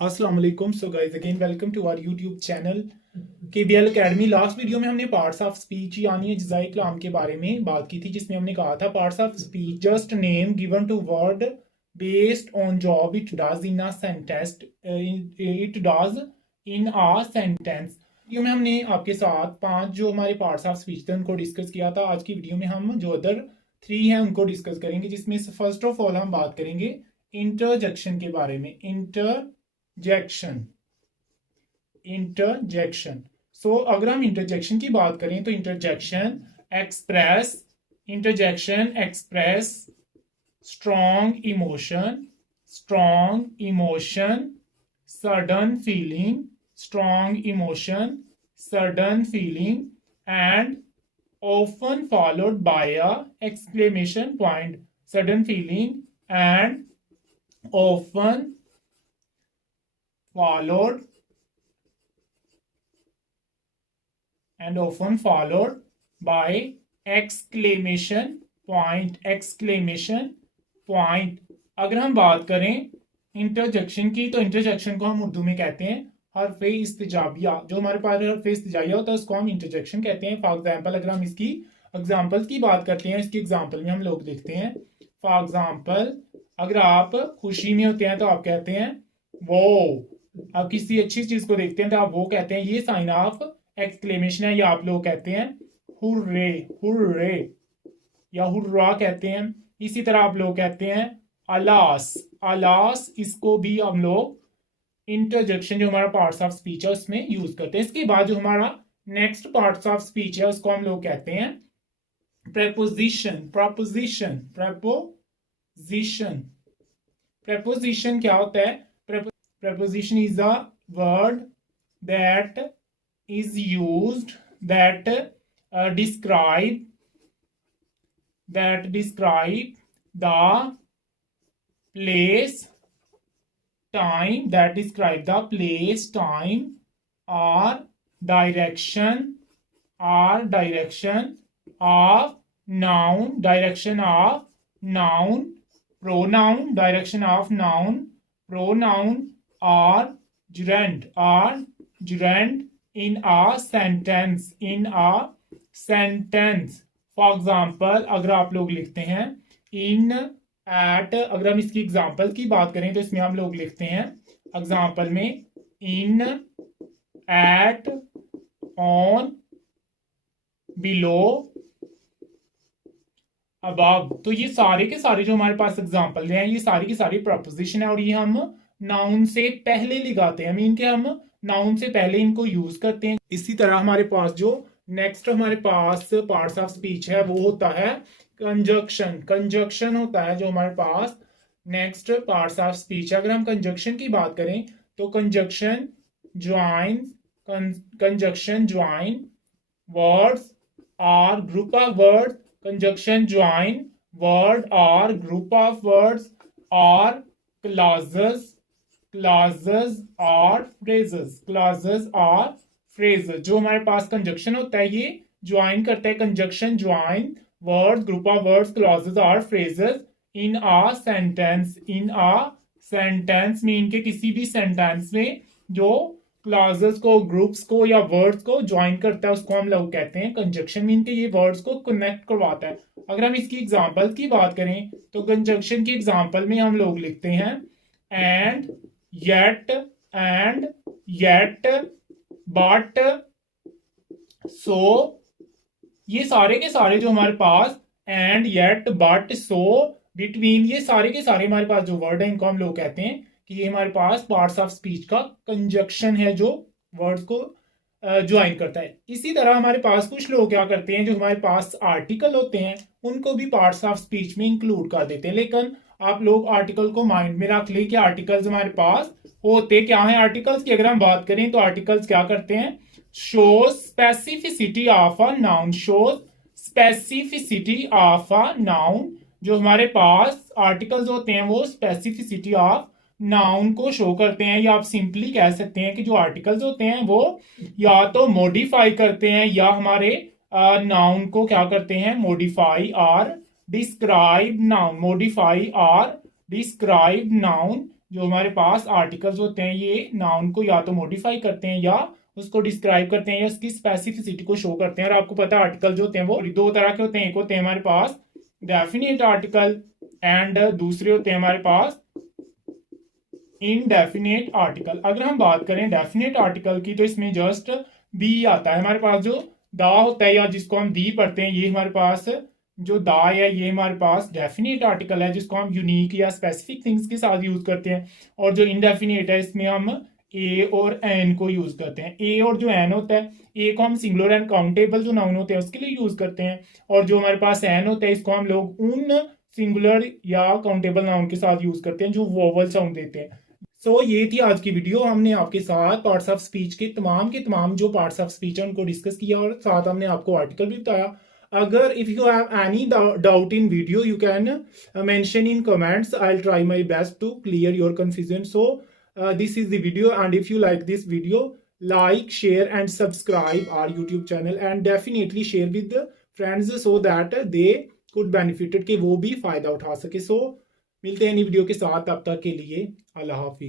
अस्सलाम वालेकुम। So guys again welcome to our YouTube channel KBL academy. Last video में हमने पार्ट्स ऑफ स्पीच यानी अज्जाए कलाम के बारे में बात की थी, जिसमें हमने कहा था parts of speech just name given to word based on job it does in a sentence. It does in a sentence. Video में हमने आपके साथ 5 जो हमारे पार्ट्स ऑफ स्पीच थे उनको डिस्कस किया था। आज की वीडियो में हम जो अदर 3 हैं उनको डिस्कस करेंगे, जिसमें फर्स्ट ऑफ ऑल हम बात करेंगे इंटरजेक्शन के बारे में। इंटरजेक्शन इंटरजेक्शन सो अगर हम इंटरजेक्शन की बात करें तो interjection express strong emotion sudden feeling and often followed by a exclamation point. Sudden feeling and often followed by exclamation point। अगर हम बात करें इंटरजेक्शन की तो इंटरजेक्शन को हम उर्दू में कहते हैं हर्फ इस्तिजाबिया। जो हमारे पास हर्फ इस्तिजाबिया होता है उसको हम इंटरजेक्शन कहते हैं। फॉर एग्जाम्पल अगर हम इसकी एग्जाम्पल्स की बात करते हैं, इसकी एग्जाम्पल में हम लोग देखते हैं। फॉर एग्जाम्पल अगर आप खुशी में होते हैं तो आप कहते हैं वो। आप किसी अच्छी चीज को देखते हैं तो आप वो कहते हैं, ये साइन ऑफ एक्सक्लेमेशन है। या आप लोग कहते हैं हुर्रे हुर्रे या हुर्रा कहते हैं। इसी तरह आप लोग कहते हैं अलास अलास। इसको भी हम लोग इंटरजेक्शन जो हमारा पार्ट्स ऑफ स्पीच है उसमें यूज करते हैं। इसके बाद जो हमारा नेक्स्ट पार्ट्स ऑफ स्पीच है उसको हम लोग कहते हैं प्रेपोजिशन क्या होता है? Preposition is a word that is used that describe the place time or direction of pronoun or gerund in a sentence। For example अगर आप लोग लिखते हैं इन एट, अगर हम इसकी एग्जाम्पल की बात करें तो इसमें हम लोग लिखते हैं एग्जाम्पल में इन एट ऑन बिलो अबव। तो ये सारे के सारे जो हमारे पास एग्जाम्पल हैं ये सारी की सारी प्रपोजिशन है और ये हम नाउन से पहले लगाते हैं। मीन के हम नाउन से पहले इनको यूज करते हैं। इसी तरह हमारे पास जो नेक्स्ट हमारे पास पार्ट्स ऑफ स्पीच है वो होता है कंजक्शन होता है जो हमारे पास नेक्स्ट पार्ट्स ऑफ स्पीच है। अगर हम कंजक्शन की बात करें तो कंजक्शन ज्वाइन वर्ड्स और group of words. Conjunction join word और ग्रुप ऑफ वर्ड्स और क्लॉजेस और फ्रेजेस। जो हमारे पास कंजक्शन होता है ये ज्वाइन करता है। Conjunction join words, group of words, clauses और phrases in a sentence mean के किसी भी सेंटेंस में जो क्लॉजेस को, ग्रुप्स को या वर्ड्स को ज्वाइन करता है उसको हम लोग कहते हैं कंजक्शन। मीन के ये वर्ड्स को कनेक्ट करवाता है। अगर हम इसकी एग्जांपल की बात करें तो कंजक्शन की एग्जांपल में हम लोग लिखते हैं एंड yet but so। ये सारे के सारे जो हमारे पास and yet but so between, ये सारे के सारे हमारे पास जो वर्ड है इनको हम लोग कहते हैं कि ये हमारे पास पार्ट्स ऑफ स्पीच का कंजक्शन है जो वर्ड्स को ज्वाइन करता है। इसी तरह हमारे पास कुछ लोग क्या करते हैं, जो हमारे पास आर्टिकल होते हैं उनको भी पार्ट्स ऑफ स्पीच में इंक्लूड कर देते हैं। लेकिन आप लोग आर्टिकल को माइंड में रख ले कि आर्टिकल्स हमारे पास होते क्या हैं। आर्टिकल्स की अगर हम बात करें तो आर्टिकल्स क्या करते हैं, show specificity of a noun. जो हमारे पास आर्टिकल्स होते हैं वो स्पेसिफिसिटी ऑफ नाउन को शो करते हैं। या आप सिंपली कह सकते हैं कि जो आर्टिकल्स होते हैं वो या तो मॉडिफाई करते हैं या हमारे नाउन को क्या करते हैं, मॉडिफाई और डिस्क्राइब नाउन। जो हमारे पास आर्टिकल्स होते हैं ये नाउन को या तो मॉडिफाई करते हैं या उसको डिस्क्राइब करते हैं या उसकी स्पेसिफिसिटी को शो करते हैं। और आपको पता है आर्टिकल जो होते हैं वो दो तरह के होते हैं, एक होते हैं हमारे पास डेफिनेट आर्टिकल एंड दूसरे होते हैं हमारे पास इनडेफिनेट आर्टिकल। अगर हम बात करें डेफिनेट आर्टिकल की तो इसमें जस्ट दी आता है हमारे पास, जो दा होता है या जिसको हम दी पढ़ते हैं, ये हमारे पास जो दा है ये हमारे पास डेफिनेट आर्टिकल है जिसको हम यूनिक या स्पेसिफिक थिंग्स के साथ यूज करते हैं। और जो इनडेफिनेट है इसमें हम ए और एन को यूज करते हैं। ए और जो एन होता है, ए को हम सिंगुलर एंड काउंटेबल जो नाउन होते हैं उसके लिए यूज करते हैं, और जो हमारे पास एन होता है इसको हम लोग उन सिंगुलर या काउंटेबल नाउन के साथ यूज करते हैं जो वोवल साउंड देते हैं। सो ये थी आज की वीडियो। हमने आपके साथ पार्ट्स ऑफ स्पीच के तमाम जो पार्ट्स ऑफ स्पीच है उनको डिस्कस किया और साथ हमने आपको आर्टिकल भी बताया। अगर if you have any doubt in video you can mention in comments, I will try my best to clear your confusion. So this is the video and if you like this video, like, share and subscribe our YouTube channel and definitely share with the friends so that they could benefited कि वो भी फायदा उठा सके। सो मिलते हैं नई video के साथ, तब तक के लिए अल्लाह हाफिज।